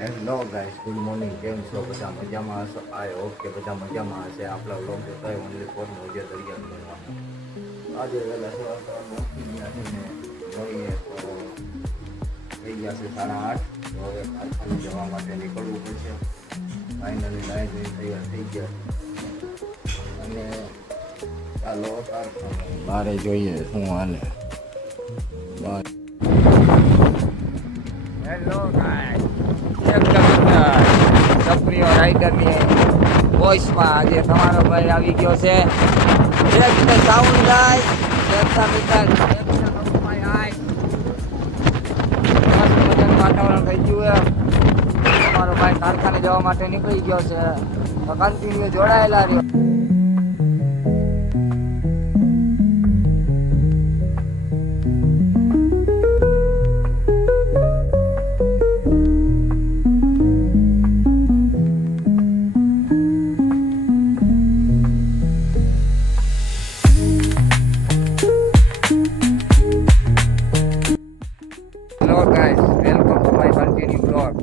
Hello guys, good morning. કેમ છો? બધા મજામાં હશો? આઈ હોપ કે બધા મજામાં હશે. આપણા વ્લોગ જોતા હોય ઓનલી ફોર મોજે દરિયા કરવાનું. આજે વહેલા સવારમાં ઉઠી ગયા છે ને મળીએ તો થઈ ગયા છે 8:30. તો હવે કારખાને જવા માટે નીકળવું પડશે. ફાઇનલી લાઈન જોઈને તૈયાર થઈ ગયા અને ચાલો કારખાને બારે જોઈએ શું હાલે. હેલો ગાઈસ, સક્રિય રાઇડરની વોઇસમાં આજે તમારો ભાઈ આવી ગયો છે. સાઉન્ડ ગાઈસ, વાતાવરણ થઈ ગયું. તમારો ભાઈ કારખાને જવા માટે નીકળી ગયો છે. તો કન્ટિન્યુ જોડાયેલા રહ્યો. Hello guys, welcome to my continue blog.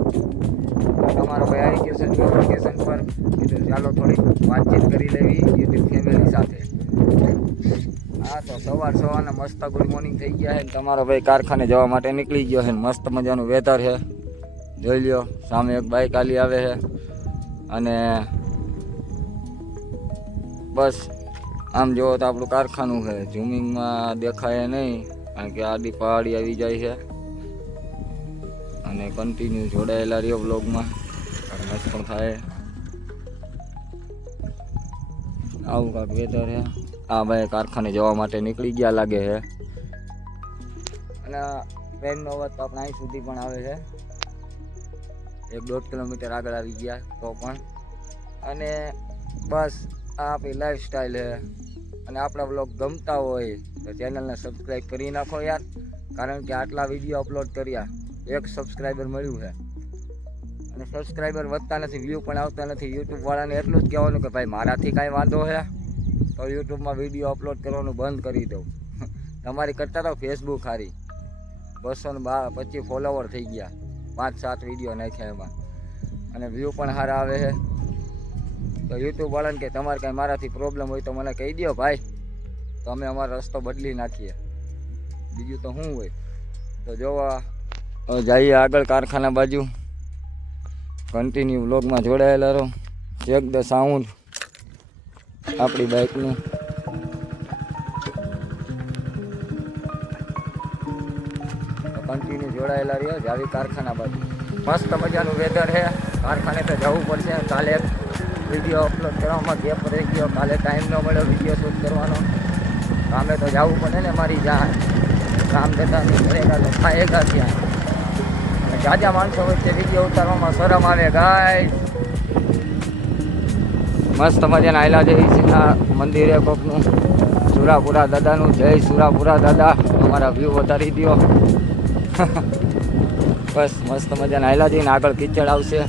તમારો ભાઈ આવી ગયો છે લોકેશન પર. કીધું ચાલો થોડી વાતચીત કરી લેવી યુટ્યુબ ફેમિલી સાથે. હા, તો સવારના મસ્ત ગુડ મોર્નિંગ થઈ ગયા છે. તમારો ભાઈ કારખાને જવા માટે નીકળી ગયો છે. મસ્ત મજાનું વેધર છે, જોઈ લ્યો. સામે એક બાઇક આલી આવે છે અને બસ આમ જોવો તો આપણું કારખાનું છે. ઝૂમિંગમાં દેખાય નહીં કારણ કે આડી પહાડી આવી જાય છે. અને કન્ટિન્યુ જોડાયેલા રહ્યો બ્લોગમાં, મસ્ત પણ થાય. આવું કાંક વેધર છે. આ ભાઈ કારખાને જવા માટે નીકળી ગયા લાગે છે. અને ટ્રેનનો અવાજ તો આપણે અહીં સુધી પણ આવે છે. 1-1.5 કિલોમીટર આગળ આવી ગયા તો પણ. અને બસ આ આપણી લાઈફસ્ટાઈલ છે. અને આપણા બ્લોગ ગમતા હોય તો ચેનલને સબસ્ક્રાઈબ કરી નાખો યાર. કારણ કે આટલા વિડીયો અપલોડ કર્યા, 1 સબસ્ક્રાઈબર મળ્યું છે. અને સબસ્ક્રાઈબર વધતા નથી, વ્યૂ પણ આવતા નથી. યુટ્યુબવાળાને એટલું જ કહેવાનું કે ભાઈ મારાથી કાંઈ વાંધો છે તો યુટ્યુબમાં વિડીયો અપલોડ કરવાનું બંધ કરી દઉં. તમારી કરતા તો ફેસબુક સારી. 225 ફોલોવર થઈ ગયા, 5-7 વિડીયો નાખ્યા એમાં. અને વ્યૂ પણ સારા આવે છે. તો યુટ્યુબવાળાને કે તમારે કાંઈ મારાથી પ્રોબ્લેમ હોય તો મને કહી દો ભાઈ, તો અમે અમારો રસ્તો બદલી નાખીએ. બીજું તો શું હોય. તો જોવા જઈએ આગળ કારખાના બાજુ. કન્ટિન્યુ વ્લોગમાં જોડાયેલા રહો. ચેક ધ સાઉન્ડ આપણી બાઇકનું. કન્ટિન્યુ જોડાયેલા રહ્યો. જાવી કારખાના બાજુ. મસ્ત મજાનું વેધર છે. કારખાને તો જવું પડશે. કાલે વિડીયો અપલોડ કરવામાં ગેપ રહી ગયો. કાલે ટાઈમ ન મળ્યો વિડીયો શૂટ કરવાનો. કામે તો જવું પડે ને મારી જાન. કામ દેતા નહીં કરેગા તો ખાએગા ત્યાં. અને જાજા માણસો વચ્ચે વિડીયો ઉતારવામાં શરમ આવે ગાઈસ. મસ્ત મજાના આયલા જેવી સીધા મંદિરે કોકનું, સુરાપુરા દાદાનું. જય સુરાપુરા દાદા. અમારા વ્યૂ વધારી દો. બસ મસ્ત મજાના આયલા જઈને આગળ કીચડ આવશે.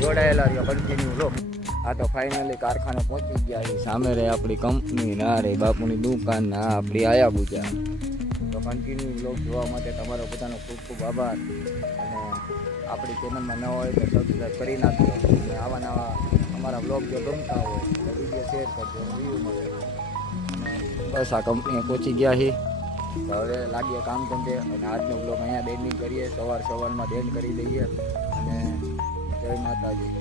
જોડાયેલા રહ્યો કન્ટિન્યુ લો. આ તો ફાઇનલી કારખાને પહોંચી ગયા છે. સામે રહે આપણી કંપની, ના રે બાપુની દુકાન, ના આપણી આયા બુજા. તો કન્ટિન્યુ બ્લોગ જોવા માટે તમારો બધાનો ખૂબ ખૂબ આભાર. અને આપણી ચેનલમાં ન હોય તો સબસ્ક્રાઈબ કરી નાખજો. અને આવા નવા અમારા બ્લોગ જો ગમતા હોય તો વિડીયો શેર કરજો, વ્યૂ મળે. અને બસ આ કંપનીએ પહોંચી ગયા છે. તો હવે લાગીએ કામ ધંધે. અને આજનો બ્લોગ અહીંયા એન્ડિંગ કરીએ. સવારમાં એન્ડ કરી દઈએ. અને જય માતાજી.